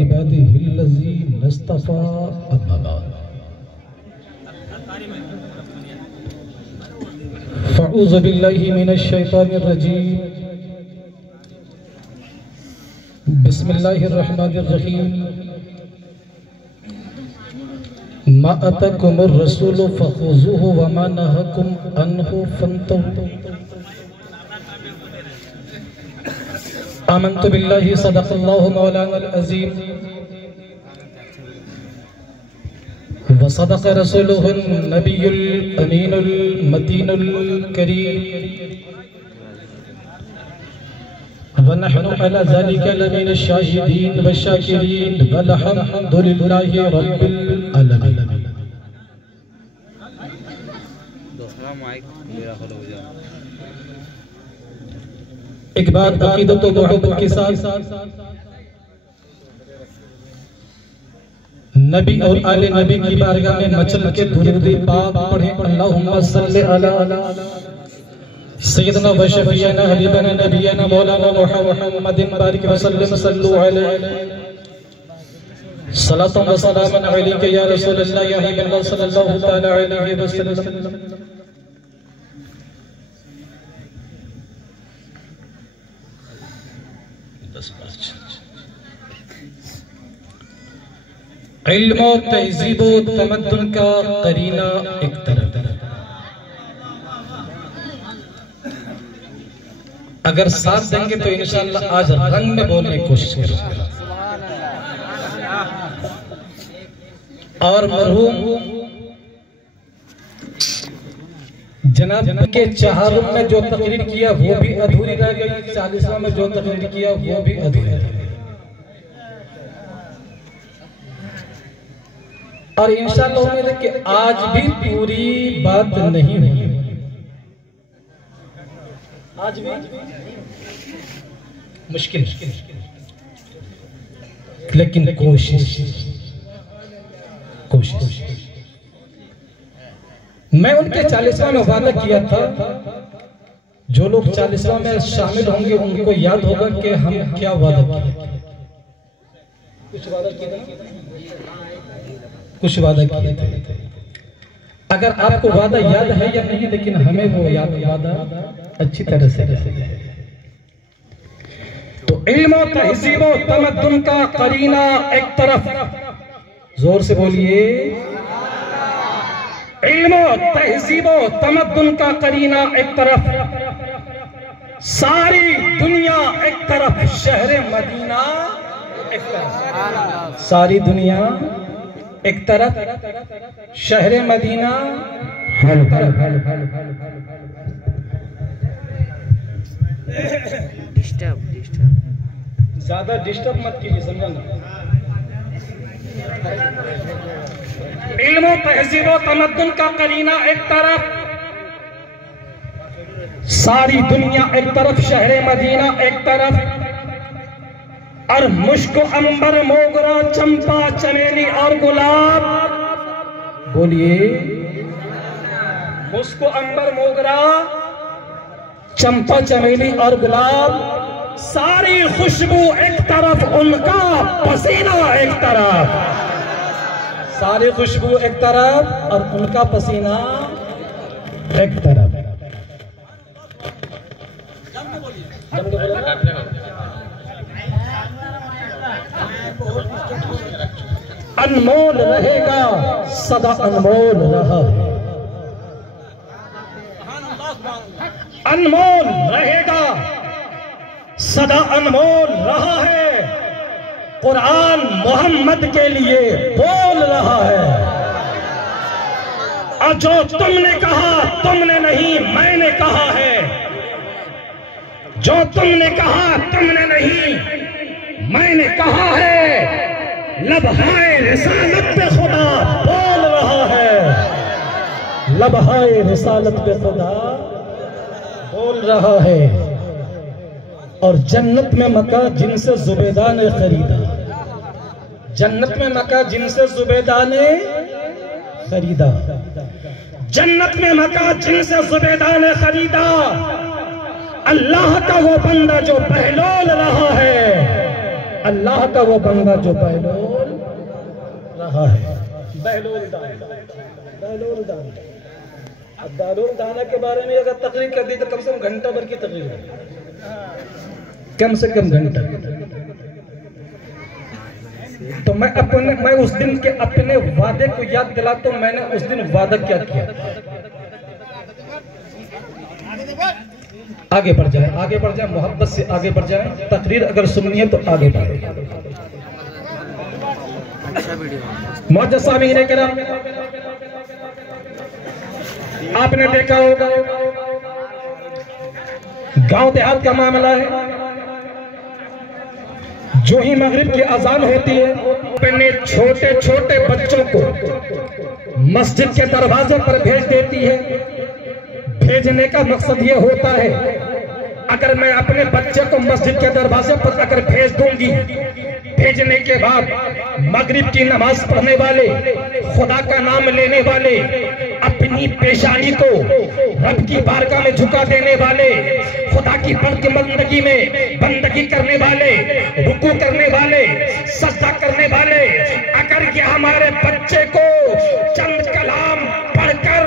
इबादिहिल्लज़ीना इस्तफ़ा अम्मा बाद। फ़अऊज़ु बिल्लाहि मिनश शैतानिर रजीम। बिस्मिल्लाहिर रहमानिर रहीम। मा अताकुमुर रसूलु फ़ख़ुज़ूहु व मा नहाकुम अन्हु फ़न्तहू। आमन्तु बिल्लाहि सदक़ल्लाहु मौलानल अज़ीम व सदक़ रसूलुहुन नबियुल अमीनुल मतीनुल करीम व नहनु अला ज़ालिका लमिन शाहिदीन व शाकिरीन वल्हम्दुलिल्लाहि रब्बिल आलमीन। दूसरा माइक मेरा हल हो जाए। एक बार अक़ीदत व मोहब्बत के साथ नबी और आले नबी की बारगाह में मचल के दुरूद पाक पढ़े। अल्लाहुम्मा सल्लि अला सय्यदना व शफीअना हबीबना नबियना मौलाना मुहम्मदिन बारिक व सल्लम सल्लु अलैहि सलातु व सलामन अलैका या रसूलल्लाह या हबीबल्लाह सल्लल्लाहु तआला अलैहि वसल्लम। इल्म और तहज़ीब और तमद्दुन का करीना एक तरफ। अगर साथ देंगे तो इंशाअल्लाह आज रंग में बोलने की कोशिश करेंगे। और मरहूम जनाब के चहारुम में जो तकरीर किया वो भी अधूरी रह गई, 40वां में जो तकरीर किया वो भी अधूरी रह गई। और इंशाअल्लाह उम्मीद है कि आज भी पूरी बात नहीं हुई, आज भी मुश्किल, लेकिन कोशिश। मैं उनके 40वां में वादा किया था, जो लोग 40वां में शामिल होंगे उनको याद होगा कि हम क्या वादा किए। कुछ वादा किए थे। अगर आपको वादा याद है या नहीं, लेकिन हमें वो वादा अच्छी तरह से है। तो इल्म तहज़ीब और तमद्दुन का करीना एक तरफ, जोर से बोलिए, इल्म तहज़ीब और तमद्दुन का करीना एक तरफ, सारी दुनिया एक तरफ, शहर मदीना एक तरफ। सारी दुनिया एक तरफ, शहर मदीना हर तरफ। ज्यादा डिस्टर्ब मत कीजिए, समझा ना। इल्म तहज़ीब और तमद्दुन का करीना एक तरफ, सारी दुनिया एक तरफ, शहर मदीना एक तरफ। और मुश्क अंबर मोगरा चंपा चमेली और गुलाब, बोलिए, मुश्क अंबर मोगरा चंपा चमेली और गुलाब, सारी खुशबू एक तरफ, उनका पसीना एक तरफ। सारी खुशबू एक तरफ और उनका पसीना एक तरफ। अनमोल रहेगा, सदा अनमोल रहा है। अनमोल रहेगा, सदा अनमोल रहा है। कुरान मोहम्मद के लिए बोल रहा है। और जो तुमने कहा, तुमने नहीं मैंने कहा है। जो तुमने कहा, तुमने नहीं मैंने कहा है। लबहाए रिसालत पे खुदा बोल रहा है। लबहाए रिसालत पे खुदा बोल रहा है। और जन्नत में मका जिनसे जुबैदा ने खरीदा, जन्नत में मका जिनसे जुबैदा ने खरीदा, जन्नत में मका जिनसे जुबैदा ने खरीदा। अल्लाह का वो बंदा जो बहलोल रहा है, अल्लाह का वो बंदा जो बहलोल रहा है। बहलोल दाना, बहलोल दाना। अब बहलोल दाना के बारे में अगर तकरीर कर दी तो कम से कम घंटा भर की तकरीर है, कम से कम घंटा। तो मैं उस दिन के अपने वादे को याद दिलाता हूं। मैंने उस दिन वादा क्या किया। आगे बढ़ जाए, आगे बढ़ जाए, मोहब्बत से आगे बढ़ जाए। तकरीर अगर सुननी है तो आगे बढ़े। मौजूद सामीन किराम, आपने देखा होगा गांव देहात का मामला है। जो ही मगरिब की अजान होती है, अपने छोटे छोटे बच्चों को मस्जिद के दरवाजे पर भेज देती है। भेजने का मकसद ये होता है, अगर मैं अपने बच्चे को मस्जिद के दरवाजे पर अगर भेज दूंगी, भेजने के बाद मगरिब की नमाज पढ़ने वाले, खुदा का नाम लेने वाले, अपनी पेशानी को रब की बारगाह में झुका देने वाले, खुदा की बंदगी में बंदगी करने वाले, रुकू करने वाले, सजदा करने वाले, अगर ये हमारे बच्चे को चंद कलाम पढ़कर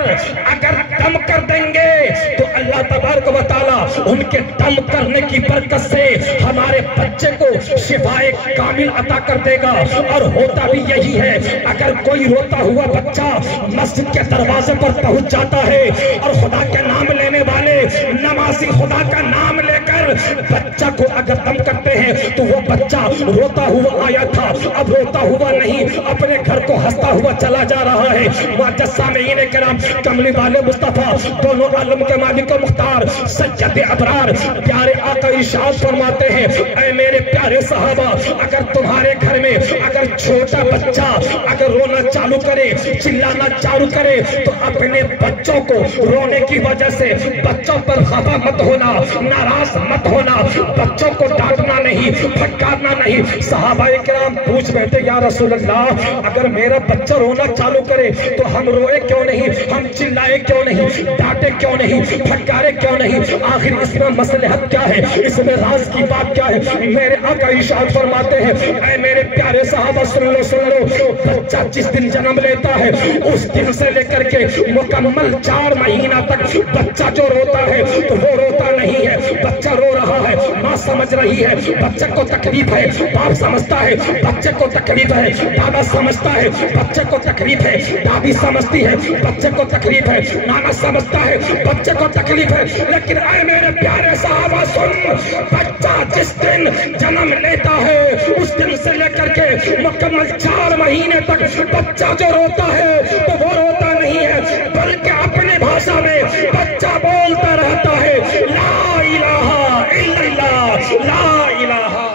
अगर दम कर देंगे तो अल्लाह तबारक व तआला उनके दम करने की बरकत से हमारे बच्चे को शिफाए कामिल अता कर देगा। और होता भी यही है, अगर कोई रोता हुआ बच्चा मस्जिद के दरवाजे पर पहुंच जाता है और खुदा के नाम लेने वाले नमाजी खुदा का नाम लेकर बच्चा को अगर दम करते हैं तो वो बच्चा रोता हुआ आया था, अब रोता हुआ नहीं, अपने घर को हंसता हुआ चला जा रहा है। मुअज़्ज़ज़ किराम, कमली वाले मुस्तफा, दोनों आलम के मालिक मुख्तार सैयद अबरार प्यारे आका इरशाद फरमाते हैं, ऐ मेरे प्यारे सहाबा, अगर तुम्हारे घर में अगर छोटा बच्चा अगर रोना चालू करे, चिल्लाना चालू करे, तो अपने बच्चों को रोने की वजह से बच्चों पर खफा मत होना, नाराज मत होना, बच्चों को डांटना नहीं, फटकारना नहीं। सहाबाए किराम पूछ बैठे, या रसूल अल्लाह, अगर मेरा बच्चा रोना चालू करे तो हम रोए क्यों नहीं, हम चिल्लाए क्यों नहीं, डांटे क्यों नहीं, फटकारे क्यों नहीं, आखिर इसमें मसलहत क्या है, इसमें राज की बात क्या है? मेरे आका इरशाद फरमाते हैं, ऐ मेरे प्यारे साहबा सुन लो, बच्चा जिस दिन जन्म लेता है उस दिन से लेकर के मुकम्मल 4 महीना तक बच्चा जो रोता है तो वो रोता नहीं है, बच्चा रो रहा है, माँ समझ रही है, बच्चे को तकलीफ है, बाप समझता है, बच्चे को तकलीफ है, दादा समझता है, बच्चे को तकलीफ है, दादी समझती है, बच्चे को तकलीफ है, नाना समझता है, बच्चे को तकलीफ है। लेकिन ऐ मेरे प्यारे साहबा सुन, बच्चा जिस दिन जन्म लेता है उस दिन से लेकर के मुकम्मल 4 महीने तक बच्चा जो रोता है तो वो रोता नहीं है, बल्कि अपने भाषा में बच्चा बोलता रहता है, ला इलाहा इल्लल्लाह, ला इलाहा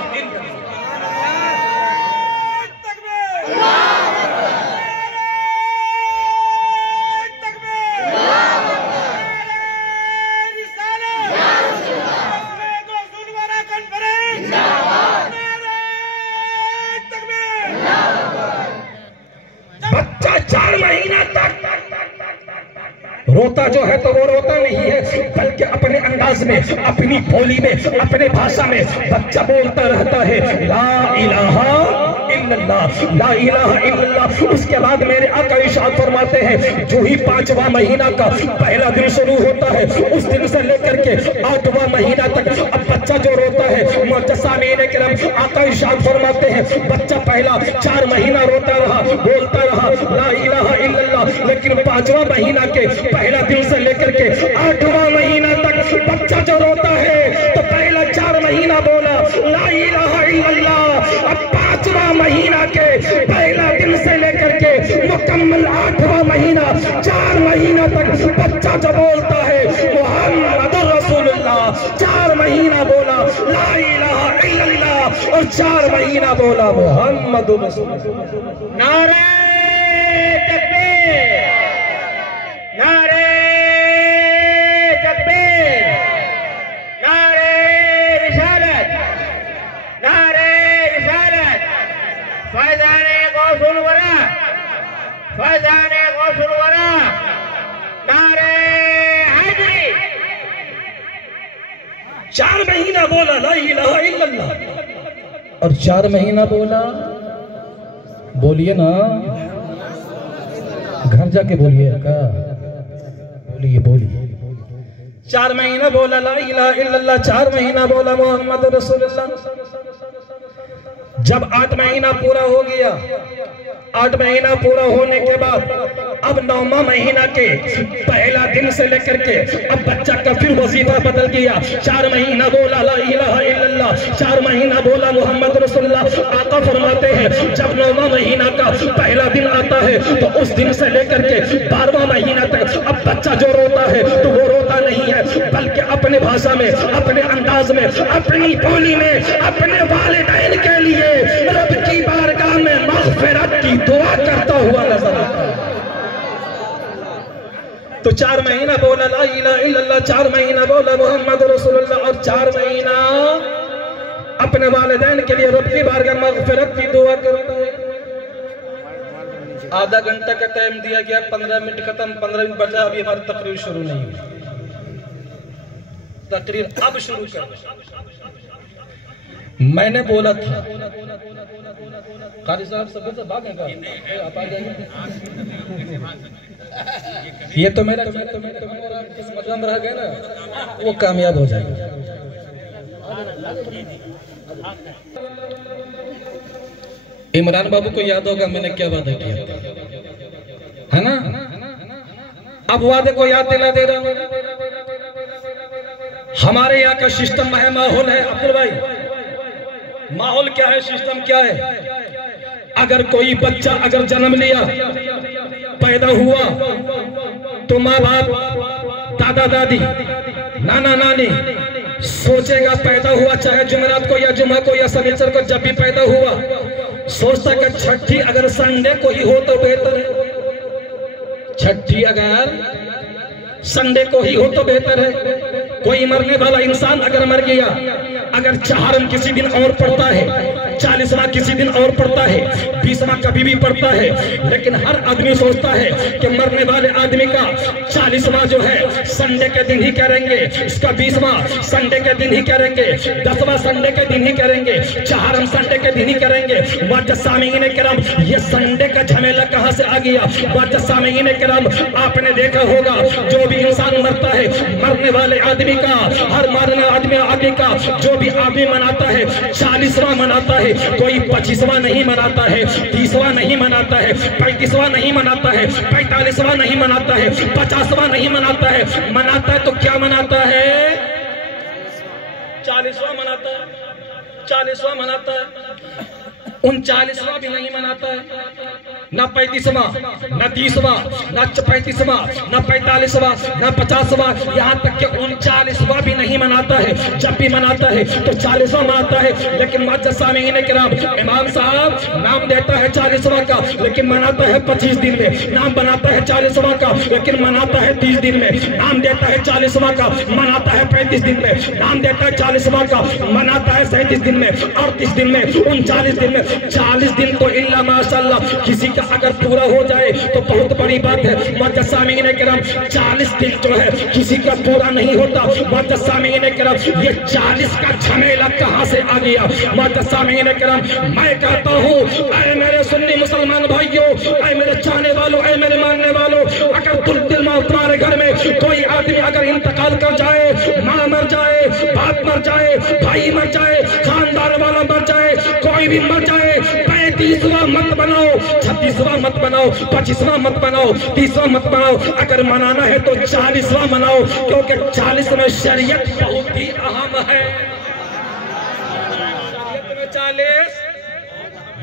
रोता जो है तो वो रोता नहीं है, बल्कि अपने अंदाज में, अपनी बोली में, अपने भाषा में बच्चा बोलता रहता है, ला इलाहा इल्लल्लाह, ला इलाहा इल्लल्लाह। उसके बाद मेरे आका इरशाद फरमाते हैं, जो ही 5वां महीना का पहला दिन शुरू होता है उस दिन से लेकर के 8वां महीना तक अब बच्चा जो रोता है, मुअज़्ज़ज़ किराम, आका इरशाद फरमाते हैं, बच्चा पहला 4 महीना रोता रहा, बोलता रहा ला इलाहा इल्लल्लाह, लेकिन 5वां महीना के पहला दिन से लेकर के 8वां महीना तक बच्चा जो रोता है तो पहला 4 महीना बोला ला इलाहा इल्लल्लाह, अब 5वां महीना के पहला दिन से लेकर के मुकम्मल 8वां महीना 4 महीना तक बच्चा जो बोलता है मुहम्मदुर रसूलुल्लाह, 4 महीना बोला ला इलाहा इल्लल्लाह और 4 महीना बोला मुहम्मदुर रसूलुल्लाह। नारे तकबीर, नारे तकबीर, नारे रिसालत, नारे रिसालत, फैज़ाने गौसुल वरा, फैज़ाने गौसुल वरा, नारे हैदरी। 4 महीना बोला ला इलाहा इल्लल्लाह, और 4 महीना बोला, बोलिए ना, घर जाके बोलिए का, बोलिए बोलिए। 4 महीना बोला ला इलाहा इल्लल्लाह, 4 महीना बोला मोहम्मद रसूलुल्लाह। जब 8 महीना पूरा हो गया, 8 महीना पूरा होने के बाद अब 9वां महीना के पहला दिन से लेकर के अब बच्चा का फिर वजीफा बदल गया। 4 महीना बोला ला इलाहा इल्लल्लाह, 4 महीना बोला मोहम्मद रसूलुल्लाह। आका फरमाते हैं जब 9वां महीना का पहला दिन आता है तो उस दिन से लेकर के 12वां महीना तक अब बच्चा जो रोता है तो वो रोता नहीं है, बल्कि अपने भाषा में, अपने अंदाज में, अपनी बोली में अपने वालिदैन के लिए रब की बारगाह में मग़फ़िरत की दुआ करता हुआ नजर आता है। तो 4 महीना बोला ला इलाहा इल्लल्लाह, 4 महीना बोला मोहम्मद रसूलुल्लाह, और 4 महीना अपने वालिदैन के लिए रब की बारगाह में मग़फ़िरत की दुआ करता है। आधा घंटा का टाइम दिया गया, 15 मिनट खत्म, 15 मिनट बचा, अभी हमारी तकरीर शुरू नहीं हुई। तकरीर अब शुरू कर। मैंने बोला था कारी साहब सब से भागेगा, आप आ जाइए। ये तो मेरा मतलब रह गया ना, वो कामयाब हो जाएगा। इमरान बाबू को याद होगा मैंने क्या वादा किया है ना, अब वादे को याद दिला दे रहा हूं। हमारे यहाँ का सिस्टम है, माहौल है अब्दुल भाई, माहौल क्या है, सिस्टम क्या है। अगर कोई बच्चा अगर जन्म लिया, पैदा हुआ, तो माँ बाप, दादा दादी, नाना नानी सोचेगा पैदा हुआ चाहे जुमेरात को या जुमा को या शनिचर को, जब भी पैदा हुआ सोचता कि छठी अगर संडे को ही हो तो बेहतर है, छठी अगर संडे को ही हो तो बेहतर है। कोई मरने वाला इंसान अगर मर गया, अगर चाहरम किसी दिन और पड़ता है, 40वां किसी दिन और पड़ता है, 20वां कभी भी पड़ता है, लेकिन हर आदमी सोचता है कि मरने वाले आदमी का 40वां जो है संडे के दिन ही करेंगे, इसका 20वां संडे के दिन ही करेंगे, 10वां संडे के दिन ही करेंगे, चाहरम संडे के दिन ही करेंगे। वाज़ किराम, ये संडे का झमेला कहां से आ गया। वाज़ किराम, आपने देखा होगा जो भी इंसान मरता है, मरने वाले आदमी का, हर मरने आदमी का जो भी आदमी मनाता है 40वां मनाता है, कोई 25वां नहीं मनाता है, 30वां नहीं मनाता है, 35वां नहीं मनाता है, 45वां नहीं मनाता है, 50वां नहीं मनाता है। मनाता है तो क्या मनाता है, 40वां मनाता है, 40वां मनाता है, 39वां भी नहीं मनाता है, न 35वां, न 30वां, न 35वां, न 45वां, न 50वां, यहाँ तक कि 39वां भी नहीं मनाता है। जब भी मनाता है तो 40वां मनाता है। लेकिन सामीन किराम, इमाम साहब नाम देता है 40वां का, लेकिन मनाता है 25 दिन में। नाम बनाता है 40वां का, लेकिन मनाता है 30 दिन में। नाम देता है 40वां का, मनाता है 35 दिन में। नाम देता है 40वां का, मनाता है 37 दिन में, 38 दिन में, 39 दिन में। 40 दिन तो इल्ला माशाअल्लाह किसी का अगर पूरा हो जाए तो बहुत बड़ी बात है। मुअज़्ज़ज़ीन किराम, 40 दिन जो है किसी का पूरा नहीं होता। मुअज़्ज़ज़ीन किराम, ये 40 का झमेला कहां से आ गया। मुअज़्ज़ज़ीन किराम, मैं कहता हूं ऐ मेरे सुन्नी मुसलमान भाइयों, ऐ मेरे चाहने वालों, ऐ मेरे मानने वालों, अगर दिल में तुम्हारे घर में कोई आदमी अगर इंतकाल कर जाए, माँ मर जाए, बाप मर जाए, भाई मर जाए, खानदान वाला मर जाए, कोई भी मर जाए, 35वां मत बनाओ, 36वां मत बनाओ, 25वां मत बनाओ, 30वां मत बनाओ। अगर मनाना है तो 40वां मनाओ, क्योंकि 40 में शरीयत बहुत ही अहम है। शरीयत में 40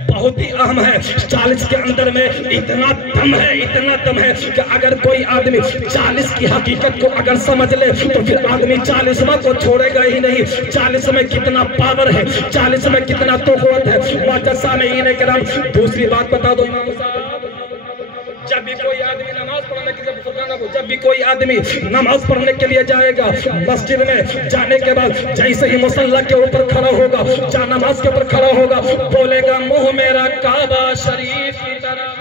बहुत ही अहम है। 40 के अंदर में इतना दम है, इतना दम है कि अगर कोई आदमी 40 की हकीकत को अगर समझ ले तो फिर आदमी 40वां को छोड़ेगा ही नहीं। 40 में कितना पावर है, 40 में कितना तोक़ुवत है। मुअज़्ज़ज़ीन किराम, दूसरी बात बता दो इमाम साहब, जब भी कोई आदमी नमाज पढ़ने के लिए, जब भी कोई आदमी नमाज पढ़ने के लिए जाएगा, मस्जिद में जाने के बाद जैसे ही मुसल्ला के ऊपर खड़ा होगा, जहाँ नमाज के ऊपर खड़ा होगा, बोलेगा मुंह मेरा काबा शरीफ की तरफ,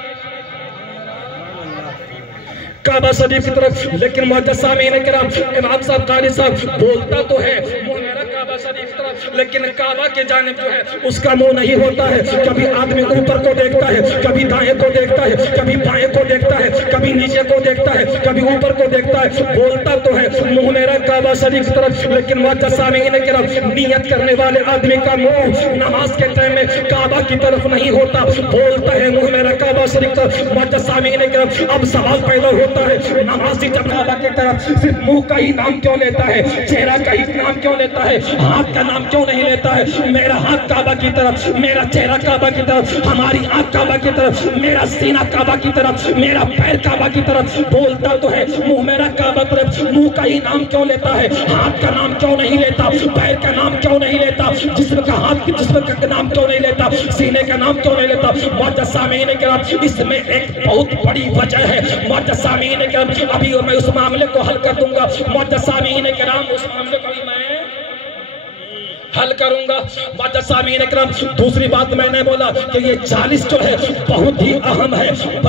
काबा शरीफ की तरफ। लेकिन मुअज़्ज़ज़ीन किराम, इमाम साहब, कारी साहब, बोलता तो है मुंह मेरा काबा शरीफ की तरफ, लेकिन काबा के जानिब जो है उसका मुंह नहीं होता है। कभी आदमी ऊपर को देखता है, कभी दाएं को देखता है, कभी बाएं को देखता है, कभी नीचे को देखता है, कभी ऊपर को देखता है। बोलता तो है मुंह मेरा काबा शरीफ की तरफ, लेकिन मुअज्जज़ीन किराम नियत करने वाले आदमी का मुंह नमाज के टाइम में काबा की तरफ नहीं होता। बोलता है मुंह मेरा काबा शरीफ की तरफ, मुअज्जज़ीन किराम। अब सवाल पैदा होता है, नमाजी जब काबा की तरफ सिर्फ मुंह का ही नाम क्यों लेता है, चेहरा का ही नाम क्यों लेता है, हाथ का नाम क्यों नहीं लेता है? मेरा हाथ काबा की तरफ, मेरा चेहरा काबा की तरफ, हमारी आंख काबा की तरफ, मेरा सीना काबा की तरफ, मेरा पैर काबा की तरफ। बोलता तो है मुंह मेरा काबा तरफ, मुंह का ही नाम क्यों लेता है, हाथ का नाम क्यों नहीं लेता, पैर का नाम क्यों नहीं लेता, जिस्म का हाथ जिस्म का नाम क्यों नहीं लेता, सीने का नाम क्यों नहीं लेता? मुअज्जज़ीन किराम, इसमें एक बहुत बड़ी वजह है। मुअज्जज़ीन किराम, अभी मैं उस मामले को हल कर दूंगा। मुअज्जज़ीन किराम, उस मामले को भी मैं हल करूंगा। मुअज्जज़ीन किराम, दूसरी बात मैंने बोला कि ये 40 जो है बहुत ही अहम है।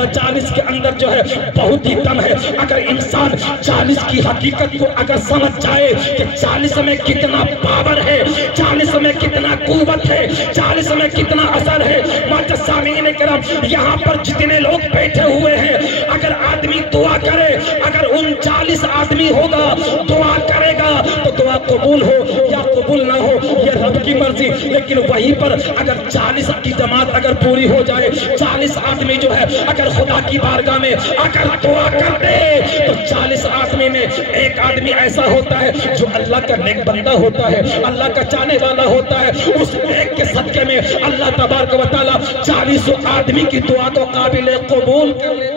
40 के अंदर जो है बहुत ही दम है। अगर इंसान 40 की हकीकत को अगर समझ जाए कि 40 में कितना पावर है, 40 में कितना कुव्वत है, 40 में कितना असर है। मुअज्जज़ीन किराम, यहाँ पर जितने लोग बैठे हुए हैं, अगर आदमी दुआ करे, अगर 39 आदमी होगा दुआ करेगा तो दुआ कबूल हो या कबूल ना हो ये रब की मर्जी। लेकिन वहीं पर अगर 40 की जमात अगर पूरी हो जाए, 40 आदमी जो है अगर खुदा की बारगाह में अगर दुआ कर दे तो 40 आदमी में एक आदमी ऐसा होता है जो अल्लाह का नेक बंदा होता है, अल्लाह का चाहने वाला होता है। उस एक के सदके में अल्लाह तबारक व तआला 40 आदमी की दुआ को काबिल कबूल कर ले।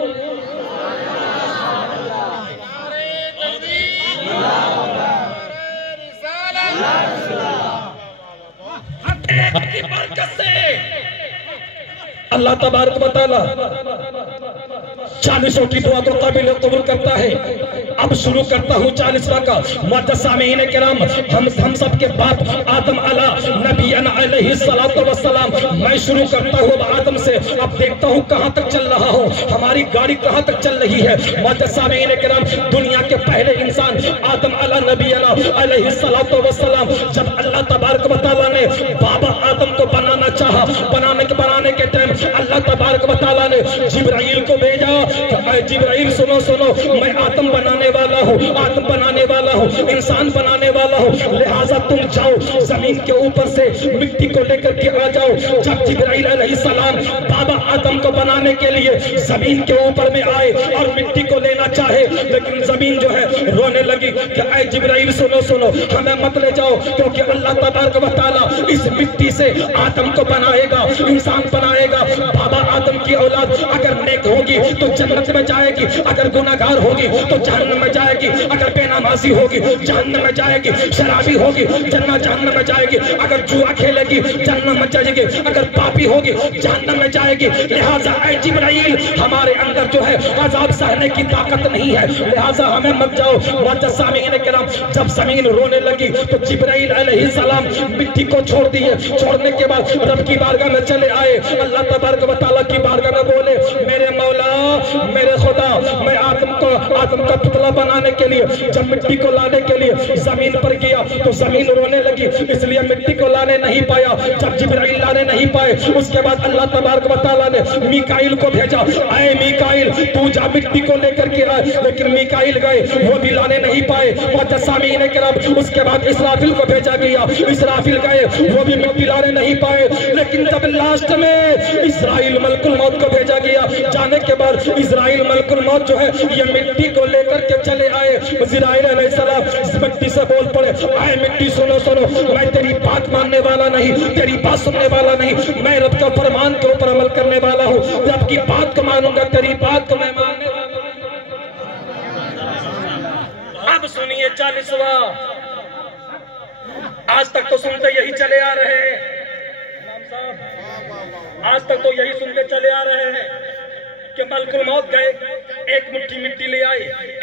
की बरकत से अल्लाह तबारक व तआला 40 की दुआ को काबिल कबूल करता है। अब शुरू करता हूँ 40वां का। मुअज्जज़ीन किराम, हम सब के बाप आदम अला नबीना अलैहि सलातो व सलाम, मैं शुरू करता हूँ आदम से। अब देखता हूँ कहाँ तक चल रहा हूँ, हमारी गाड़ी कहाँ तक चल रही है। मुअज्जज़ीन किराम, दुनिया के पहले इंसान आदम अला नबीना अलैहि सलातो व सलाम, जब अल्लाह तबारक व तआला ने बाबा आदम को बनाना चाहा, बनाने के टाइम अल्लाह तबारक व तआला ने जिब्राइल को भेजा। जिब्राइल सुनो सुनो, मैं आदम बनाने वाला हूँ, आदम बनाने वाला हूँ, इंसान बनाने वाला हूँ, लिहाजा तुम जाओ जमीन के ऊपर से मिट्टी को लेकर के आ जाओ। जब जिब्राइल अलैहिस्सलाम बाबा आदम को बनाने के लिए जमीन के ऊपर में आए और मिट्टी को लेना चाहे, लेकिन जमीन जो है रोने लगी कि ऐ जिब्राइल सुनो सुनो, हमें मत ले जाओ, क्योंकि अल्लाह तबारक व तआला इस मिट्टी से आदम को बनाएगा, इंसान बनाएगा। बाबा आदम की औलाद अगर नेक होगी तो जन्नत में जाएगी, अगर गुनाहगार होगी तो जहन्नम में जाएगी, अगर बेनमाजी होगी जहन्नम में जाएगी, शराबी होगी जहन्नम में जाएगी, अगर जुआ खेलेगी जहन्नम में जाएगी, अगर पापी होगी जहन्नम में जाएगी। लिहाजा ऐ जिब्राइल, हमारे अंदर जो है अजाब सहने की ताकत नहीं है, लिहाजा हमें मत जाओ। मुअज्जज़ीन किराम, जब जमीन रोने लगी तो जिब्राइल अलैहिस्सलाम मिट्टी को छोड़ दिए। छोड़ने के बाद रब की बारगाह में चले आए, अल्लाह तबारक व तआला की बारगाह में बोले, मेरे मौला मेरे खुदा, मैं आदम का पुतला बनाने के लिए जब मिट्टी को लाने के लिए जमीन पर गया तो जमीन रोने लगी, इसलिए मिट्टी को लाने नहीं पाया। जब जिब्राइल लाने नहीं पाए, उसके बाद अल्लाह तबारक व तआला ने मीकाइल को भेजा, ऐ मीकाइल तू जा मिट्टी को लेकर के आए। लेकिन मीकाइल गए, वो भी लाने नहीं पाए। मुअज्जज़ीन किराम, उसके बाद इसराफिल को भेजा गया, इसराफिल गए, वो भी मिट्टी लाने नहीं पाए। लेकिन जब लास्ट में इस्राइल मलकुल मौत को भेजा गया, जाने के बाद इस्राइल मलकुल मौत जो है ये मिट्टी को लेकर के चले आए। जिब्राइल अलैहिस्सलाम इस मिट्टी से बोल पड़े, आए मिट्टी सुनो सुनो, मैं तेरी बात मानने वाला नहीं, तेरी बात सुनने वाला नहीं, मैं रब का फरमान के ऊपर अमल करने वाला हूँ। रब की बात को मानूंगा, तेरी बात को मैं मानने वाला हूँ। अब सुनिए 40वां। आज तक तो सुनते यही चले आ रहे हैं, आज तक तो यही सुनते चले आ रहे हैं कि मलकुल मौत गए, एक मुट्ठी मिट्टी ले आए,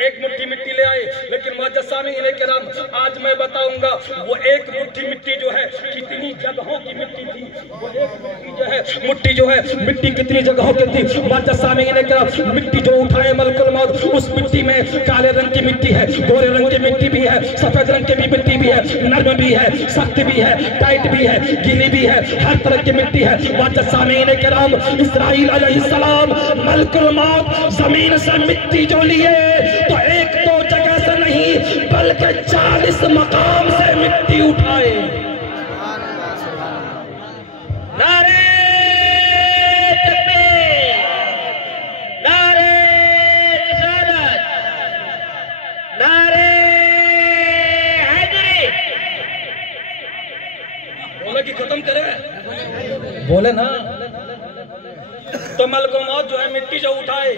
एक मुट्ठी मिट्टी ले आए। लेकिन मुअज़्ज़ज़ सामीईन किराम, आज मैं बताऊंगा वो एक मुट्ठी मिट्टी जो है कितनी जगहों की मिट्टी थी। वो एक मुट्ठी जो है मिट्टी कितनी जगहों की थी। मुअज़्ज़ज़ सामीईन किराम, मिट्टी जो उठाए मलकुल मौत, उस मिट्टी में काले रंग की मिट्टी है, गोरे रंग की मिट्टी भी है, सफेद रंग की भी मिट्टी भी है, नर्म भी है, सख्त भी है, टाइट भी है, गीली भी है, हर तरह की मिट्टी है। मुअज़्ज़ज़ सामीईन किराम, इस्राईल अलैहिस्सलाम मलकुल मौत जमीन से मिट्टी जो लिए तो एक दो जगह से नहीं बल्कि 40 मकाम से मिट्टी उठाए। नारे तकबीर, नारे रिसालत, नारे हैदरी। बोले कि खत्म करे, बोले ना। तो मलकुल मौत जो है मिट्टी जो उठाए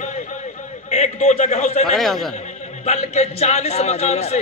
एक दो जगहों से नहीं बल्कि 40 मकाम से,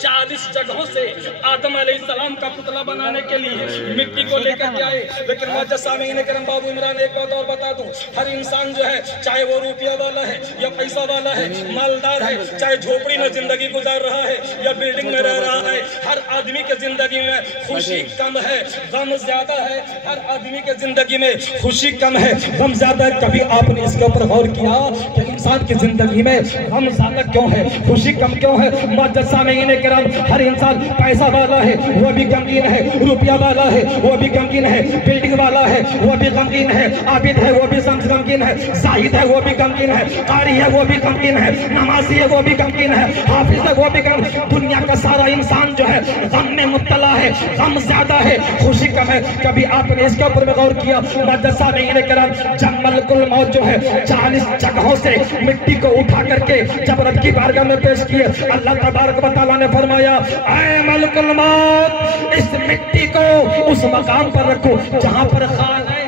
40 जगहों से आदम अलैहिस्सलाम का पुतला बनाने के लिए मिट्टी को लेकर के आए। लेकिन मुअज़्ज़ज़ सामीईन किराम, बाबू इमरान, एक बात और बता दूं, हर इंसान जो है, चाहे वो रुपया वाला है या पैसा वाला है, मालदार है, चाहे झोपड़ी में जिंदगी गुजार रहा है या बिल्डिंग में रह रहा है, हर आदमी के जिंदगी में खुशी कम है, गम ज्यादा है। हर आदमी के जिंदगी में खुशी कम है, गम ज्यादा है। कभी आपने इसके ऊपर गौर किया कि इंसान की जिंदगी में गम ज्यादा क्यों है, खुशी कम क्यों है? मुअज़्ज़ज़ सामीईन किराम, हर इंसान पैसा वाला है वो भी गमगीन है, रुपया वाला है वो भी गमगीन है, बिल्डिंग वाला है वो भी गमगीन है, आबिद है वो भी गमगीन है, जाहिद है वो भी गमगीन है, कारी है वो भी गमगीन है, नमाजी है वो भी गमगीन है, हाफिज है वो भी गम। दुनिया का सारा इंसान जो है गम में मुब्तला है, गम ज्यादा है, खुशी कम है। कभी आपने इसके ऊपर में गौर किया? मुअज़्ज़ज़ सामीईन किराम, जब मलकुल मौत जो है 40 जगहों से मिट्टी को उठा करके जब रब की बारगाह में पेश किए, अल्लाह तबारक व तआला ने फरमाया, ऐ मलकुल मौत, इस मिट्टी को उस मकाम पर रखो जहां पर खाना है,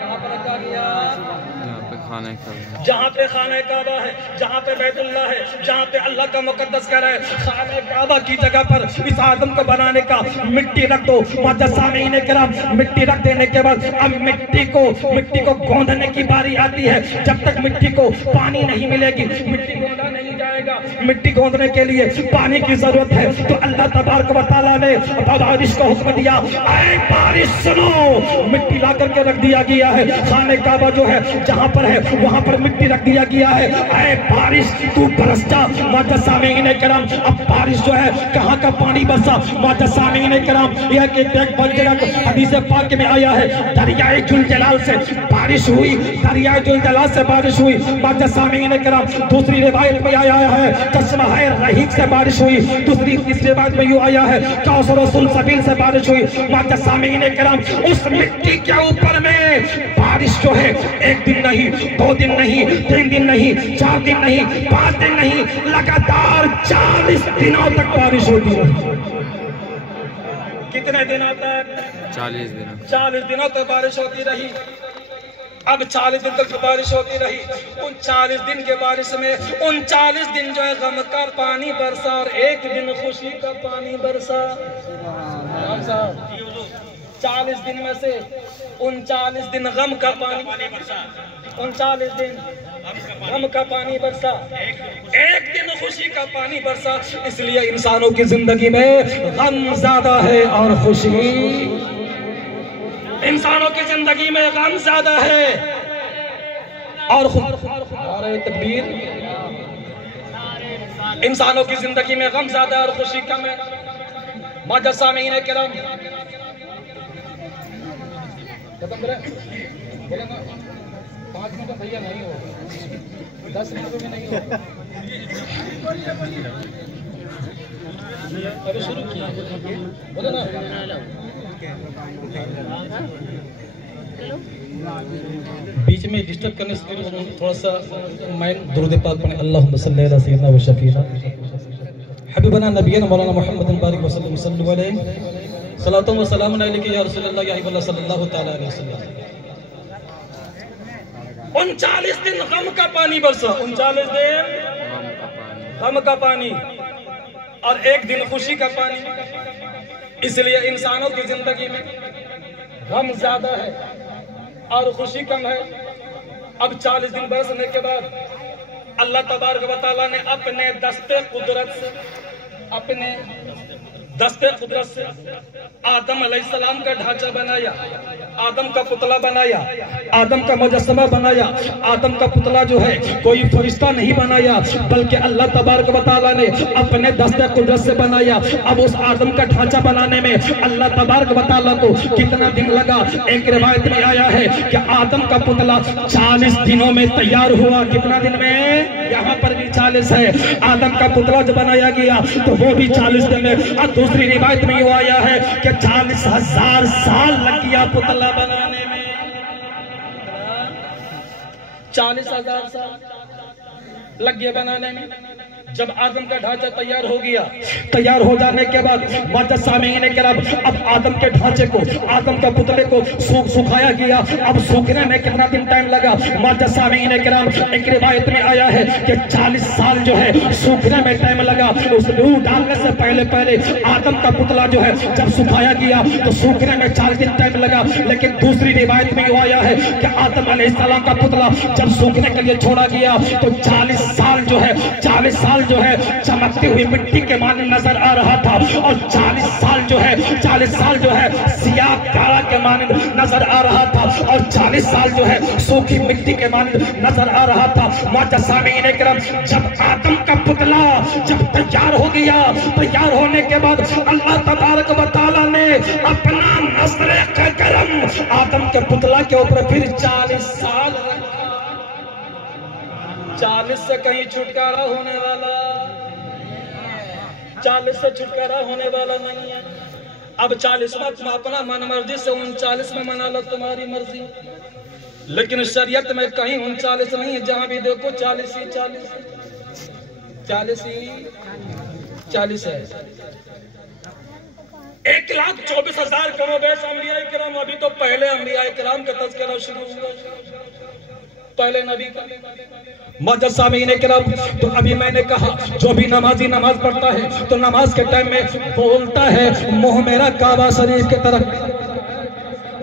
कहां पर रखा गया? जहाँ पे खाना काबा है, जहाँ पे बैतुल्लाह है, जहाँ पे अल्लाह का मुकद्दस घर है, खाना काबा की जगह पर इस आदम को बनाने का मिट्टी रख दो। मुअज़्ज़ज़ सामीईन किराम, मिट्टी रख देने के बाद अब मिट्टी को गोंदने की बारी आती है। जब तक मिट्टी को पानी नहीं मिलेगी मिट्टी गोंदा नहीं जाएगा। मिट्टी गोंदने के लिए पानी की जरूरत है। तो अल्लाह तबारक व तआला ने बारिश को हुक्म दिया, ऐ बारिश सुनो, मिट्टी ला करके रख दिया गया है। खाने काबा जो है जहाँ पर है वहां पर मिट्टी रख दिया गया है। ऐ बारिश तू बरस जा। मुअज़्ज़ज़ सामीईन किराम, अब बारिश जो है कहाँ का पानी बरसा? मुअज़्ज़ज़ सामीईन किराम, यह कि हदीस पाक में आया है, दरियाए जुल जलाल से बारिश हुई, दरियाए जुल जलाल से बारिश हुई। मुअज़्ज़ज़ सामीईन किराम, दूसरी रिवायत में आया है चश्मा-ए रहीक से बारिश हुई। तीसरी रिवायत में यूं आया है कौसर और सुलसबील से बारिश हुई। मुअज़्ज़ज़ सामीईन किराम, उस मिट्टी के ऊपर में बारिश जो है एक दिन नहीं, 2 दिन नहीं, 3 दिन नहीं, 4 दिन नहीं, 5 दिन नहीं, लगातार 40 दिनों तक बारिश होती रही। कितने दिनों तक? 40 दिनों तक बारिश होती रही। अब 40 दिन तक बारिश होती रही। उन 40 दिन के बारिश में 39 दिन जो है गम का पानी बरसा और 1 दिन खुशी का पानी बरसा। 40 दिन में से 39 दिन गम का पानी बरसा, 39 दिन गम का पानी बरसा, 1 दिन खुशी का पानी बरसा। इसलिए इंसानों की जिंदगी में गम ज्यादा है और खुशी, इंसानों की जिंदगी में गम ज्यादा है और तकबीर, इंसानों की जिंदगी में गम ज्यादा है और खुशी कम है। मुअज़्ज़ज़ सामीईन किराम, खत्म करें? बोले ना 5 मिनट तो भैया नहीं होगा, 10 मिनट में नहीं होगा। अभी शुरू किया, बोले ना। बीच में डिस्टर्ब करने से थोड़ा सा माइंड दुरूद पाक पढ़े। अल्लाहुम्मा सल्ली अला सय्यिदना व शफीना हबीबना नबियना मौलाना मुहम्मद बारिक वसल्लम सल्लल्लाहु अलैहि सलातु व सलामुन अलैका या रसूलल्लाह या हबीबल्लाह सल्लल्लाहु तआला अलैहि वसल्लम। 39 दिन गम का पानी बरसा, 39 दिन गम का पानी और 1 दिन खुशी का पानी। इसलिए इंसानों की जिंदगी में गम ज्यादा है और खुशी कम है। अब 40 दिन बरसने के बाद अल्लाह तबारक व तआला ने अपने दस्ते कुदरत से आदम अलैहिस्सलाम का ढांचा बनाया, आदम का पुतला बनाया, आदम का मुजस्समा बनाया। आदम का पुतला जो है कोई फरिश्ता नहीं बनाया, बल्कि अल्लाह तबारक व तआला ने अपने दस्ते कुदरत से बनाया। अब उस आदम का ढांचा बनाने में अल्लाह तबारक व तआला को कितना दिन लगा? एक रिवायत में आया है कि आदम का पुतला 40 दिनों में तैयार हुआ। कितना दिन में? यहाँ पर भी 40 है। आदम का पुतला जब बनाया गया तो वो भी 40 दिन में। और दूसरी रिवायत में ये आया है कि 40,000 साल लग गया पुतला बनाने में। 40,000 साल लग गया बनाने में। जब आदम का ढांचा तैयार हो गया, तैयार हो जाने के बाद अब आदम के ढांचे को, आदम का पुतले को सुखाया गया। अब सूखने में कितना दिन टाइम लगा? एक रिवायत में आया है कि 40 साल जो है सूखने में टाइम लगा। उस रूह डालने से पहले आदम का पुतला जो है जब सुखाया गया तो सूखने में 40 दिन टाइम लगा। लेकिन दूसरी रिवायत में ये आया है कि आदम अलैहिस्सलाम का पुतला जब सूखने के लिए छोड़ा गया तो 40 साल जो है चमकती हुई मिट्टी के माने नजर आ रहा था, और 40 साल जो है सियाह काला के माने नजर आ रहा था, और 40 साल जो है सूखी मिट्टी के माने नजर आ रहा था। जब आदम का पुतला जब तैयार हो गया, तैयार होने के बाद अल्लाह तबारक व तआला ने अपना नज़र करम आदम के पुतला के ऊपर फिर 40 साल, 40 से कहीं छुटकारा होने वाला, 40 से छुटकारा होने वाला नहीं है। अब 40वां तुम अपना मन मर्जी से 39 में मना लो, तुम्हारी मर्जी। लेकिन शरीयत में कहीं 39 नहीं है, जहां भी देखो 40 ही 40 है। 1,24,000 कमोबेश अंबिया किराम। अभी तो पहले अंबिया किराम का तज़किरा शुरू हुआ, पहले नबी का। तो अभी मैंने कहा जो भी नमाजी नमाज पढ़ता है तो नमाज के टाइम में बोलता है मुंह मेरा काबा शरीफ की तरफ,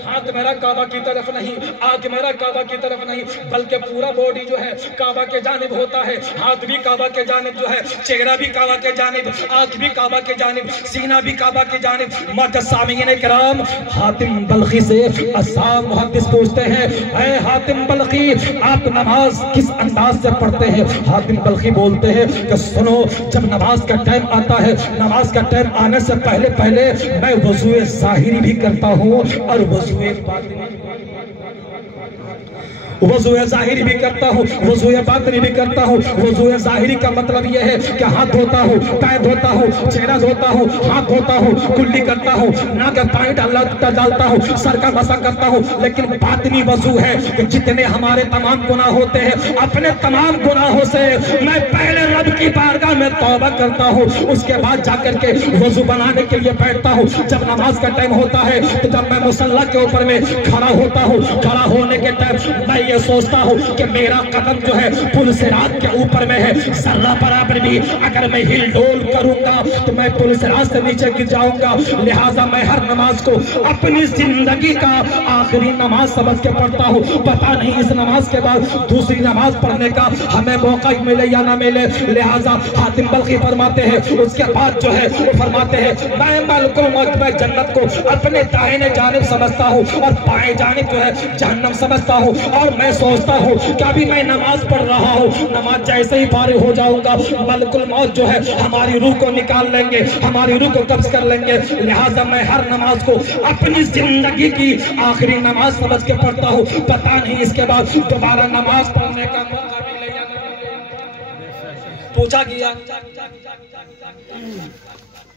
हाथ मेरा काबा की तरफ नहीं, आंख मेरा काबा की तरफ नहीं, बल्कि पूरा बॉडी जो है काबा के जानिब होता है। हाथ भी काबा के जानिब जो है, चेहरा भी काबा के जानिब, आंख भी काबा के जानिब, सीना भी काबा के जानिब। मुअज़्ज़िज़ किराम, हातिम बल्खी से असाम मुहद्दिस पूछते हैं, ऐ हातिम बल्खी आप नमाज किस अंदाज से पढ़ते हैं? हातिम बल्खी बोलते हैं कि सुनो, जब नमाज का टाइम आता है, नमाज का टाइम आने से पहले मैं वज़ूए ज़ाहिरी भी करता हूँ और वज़ूए ज़ाहिरी भी करता हूँ, वज़ूए बातिनी भी करता हूँ। वज़ूए ज़ाहिरी का मतलब यह है कि हाथ धोता हूँ, पैर धोता हूँ, चेहरा धोता हूँ, हाथ धोता हूँ, कुल्ली करता हूँ, नाक का पानी डालता हूँ, सर का मसा करता हूँ। लेकिन बातिनी वज़ू है कि जितने हमारे तमाम गुनाह होते हैं, अपने तमाम गुनाहों से मैं पहले रब की बारगाह में तौबा करता हूँ, उसके बाद जाकर के वज़ू बनाने के लिए बैठता हूँ। जब नमाज का टाइम होता है तो जब मैं मुसल्ला के ऊपर में खड़ा होता हूँ, खड़ा होने के टाइम मैं ये सोचता हूँ कि मेरा कदम जो है पुल सिरात के ऊपर में है, जर्रा बराबर भी अगर मैं हिल डोल करूंगा तो मैं पुल सिरात से नीचे गिर जाऊंगा। लिहाजा मैं हर नमाज को अपनी जिंदगी का आखिरी नमाज समझ के पढ़ता हूँ। पता नहीं इस नमाज के बाद दूसरी नमाज पढ़ने का हमें मौका मिले या ना मिले। लिहाजा हातिम बल्खी फरमाते हैं, उसके बाद जो है वो फरमाते हैं, मैं मलकुल मौत में जन्नत को अपने दाहिने जानिब समझता हूँ और बाएं जानिब जो है जहन्नम समझता हूँ। और मैं सोचता हूँ कि अभी मैं नमाज पढ़ रहा हूँ, नमाज जैसे ही फारिग हो जाऊंगा मलकुल मौत जो है हमारी रूह को निकाल लेंगे, हमारी रूह को कब्ज कर लेंगे। लिहाजा मैं हर नमाज को अपनी जिंदगी की आखिरी नमाज समझ के पढ़ता हूँ। पता नहीं इसके बाद दोबारा नमाज पढ़ने का मौका मिले या नहीं। पूछा गया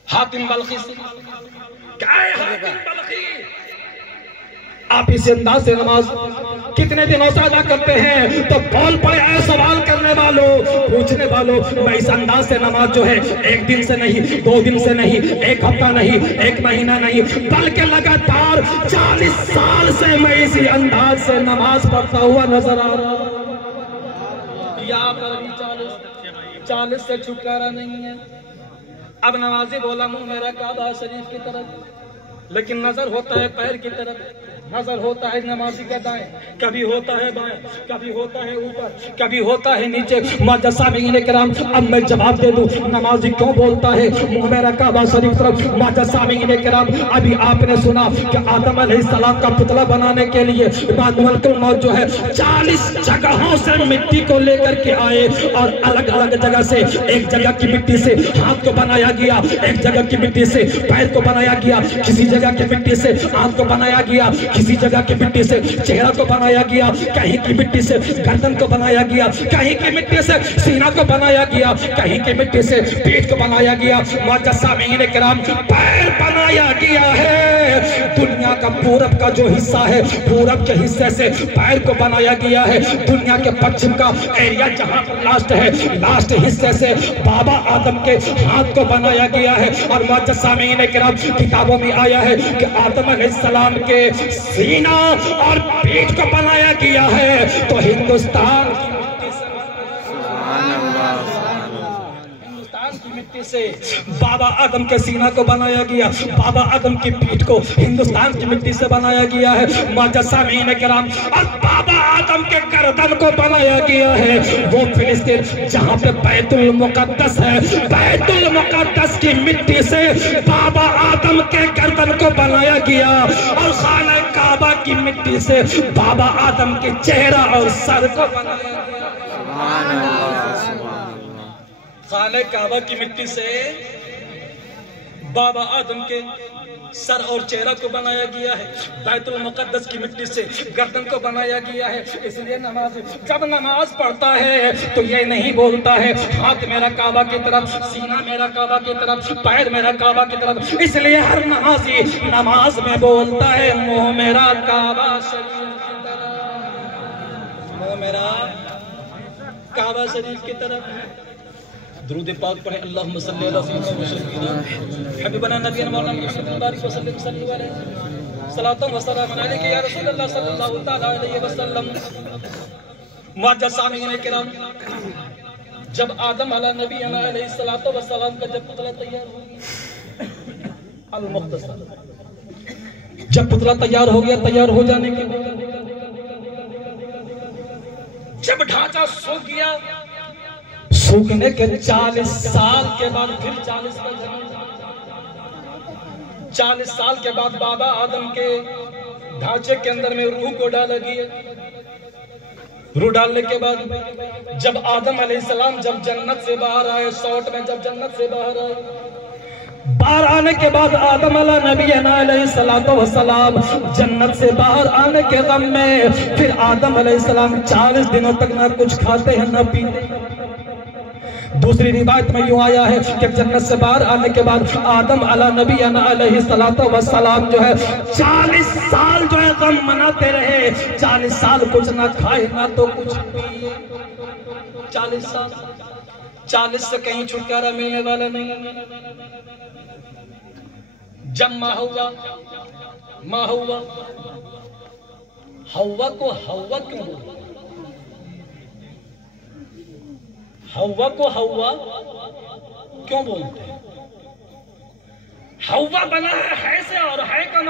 हातिम बल्खी से, क्या है हातिम बल्खी, आप इस अंदाज से नमाज कितने दिनों से अदा करते हैं? तो बोल पड़े ऐ सवाल करने वालों, पूछने वालों, मैं इस अंदाज से नमाज जो है एक दिन से नहीं, 2 दिन से नहीं, 1 हफ्ता नहीं, 1 महीना नहीं, बल्कि लगातार 40 साल से मैं इसी अंदाज से नमाज पढ़ता हुआ नजर आ रहा हूं। यहाँ पर भी 40 से छुटकारा नहीं है। अब नमाजी बोला मुंह मेरा काबा शरीफ की तरफ, लेकिन नजर होता है पैर की तरफ। नजर होता है नमाजी का दाएं, कभी होता है बाएं, कभी होता है ऊपर, कभी होता है नीचे। मुअज़्ज़ज़ सामीईन किराम, अब मैं जवाब दे दूं नमाजी क्यों बोलता है मुंह मेरा काबा शरीफ तरफ। मुअज़्ज़ज़ सामीईन किराम, अभी आपने सुना कि आदम अलैहिस्सलाम का पुतला बनाने के लिए इमाम मलकुल मौत जो है 40 जगहों से मिट्टी को लेकर के आए और अलग अलग जगह से, एक जगह की मिट्टी से हाथ को बनाया गया, एक जगह की मिट्टी से पैर को बनाया गया, किसी जगह की मिट्टी से आंख को बनाया गया, किसी जगह की मिट्टी से चेहरा को बनाया गया, कहीं की मिट्टी से गर्दन को बनाया गया, कहीं की मिट्टी से सीना को बनाया गया, कहीं की मिट्टी से पीठ को बनाया गया। मुअज़्ज़ज़ सामीईन किराम, पैर बनाया गया है। दुनिया का पूरब का जो हिस्सा है, पूरब के हिस्से से पैर को बनाया गया है। दुनिया के पश्चिम का एरिया जहां पर लास्ट है, लास्ट हिस्से से बाबा आदम के हाथ को बनाया गया है। और मुअज़्ज़ज़ सामीईन किराम, किताबों में आया है कि आदम अलैहिस्सलाम के सीना और पीठ को बनाया गया है। तो हिंदुस्तान की मिट्टी से बाबा आदम के सीना को बनाया गया, बाबा आदम की पीठ को हिंदुस्तान की मिट्टी से बनाया गया है। मुअज़्ज़ज़ सामीईन किराम, और बाबा आदम के गर्दन को बनाया गया है वो फिलिस्तीन जहां पे बैतुल मुक़द्दस है, बैतुल मुक़द्दस की मिट्टी से बाबा आदम के गर्दन को बनाया गया। और खाना काबा की मिट्टी से बाबा आदम के चेहरा और सर को बनाया गया। खाने काबा की मिट्टी से बाबा आदम के सर और चेहरा को बनाया गया है, बैतुल मुक़द्दस की मिट्टी से गर्दन को बनाया गया है। इसलिए नमाज जब नमाज पढ़ता है तो ये नहीं बोलता है हाथ मेरा काबा की तरफ, सीना मेरा काबा की तरफ, पैर मेरा काबा की तरफ। इसलिए हर नमाजी नमाज में बोलता है मुंह मेरा काबा शरीफ की तरफ, मुंह मेरा काबा शरीफ की तरफ। दुरूद पाक पढ़े, अल्लाहुम्मा सल्ली अला सय्यिदिना हबीबना नबीना मौलाना मुहम्मद बारिक वसल्लम सल्लल्लाहु अलैहि सलातु व सलाम अलैका या रसूलल्लाह सल्लल्लाहु तआला अलैहि वसल्लम। मुअज़्ज़ज़ सामीईन किराम, जब आदम अला नबीना अलैहि सलातु व सलाम का जब पुतला तैयार हो गया, अल मुख्तसर, जब पुतला तैयार हो गया, तैयार हो जाने के बाद जब ढांचा सूख गया, सूखने के 40 साल के बाद फिर 40 का जन्म, 40 साल के बाद बाबा आदम के ढांचे के अंदर में रूह को डाला गया। रूह डालने के बाद जब आदम अलैहिस्सलाम जब जन्नत से बाहर आए, शॉर्ट में जब जन्नत से बाहर आए, बाहर आने के बाद आदम अला नबीना अलैहिस्सलातु वस्सलाम जन्नत से बाहर आने के गम में फिर आदम अलैहिस्सलाम 40 दिनों तक ना कुछ खाते हैं ना पीते। दूसरी रिवायत में यूं आया है कि जन्नत से बाहर आने के बाद आदम अला नबीना अलैहिस्सलातु वस्सलाम जो है 40 साल जो है गम मनाते रहे। 40 साल कुछ ना खाए ना तो कुछ पिए। 40 साल, 40 से कहीं छुटकारा मिलने वाला नहीं। जब माँ हुआ हव्वा को हव्वा क्यों बोलते? हव्वा को हव्वा क्यों बोलते हैं? हव्वा बना है से और है का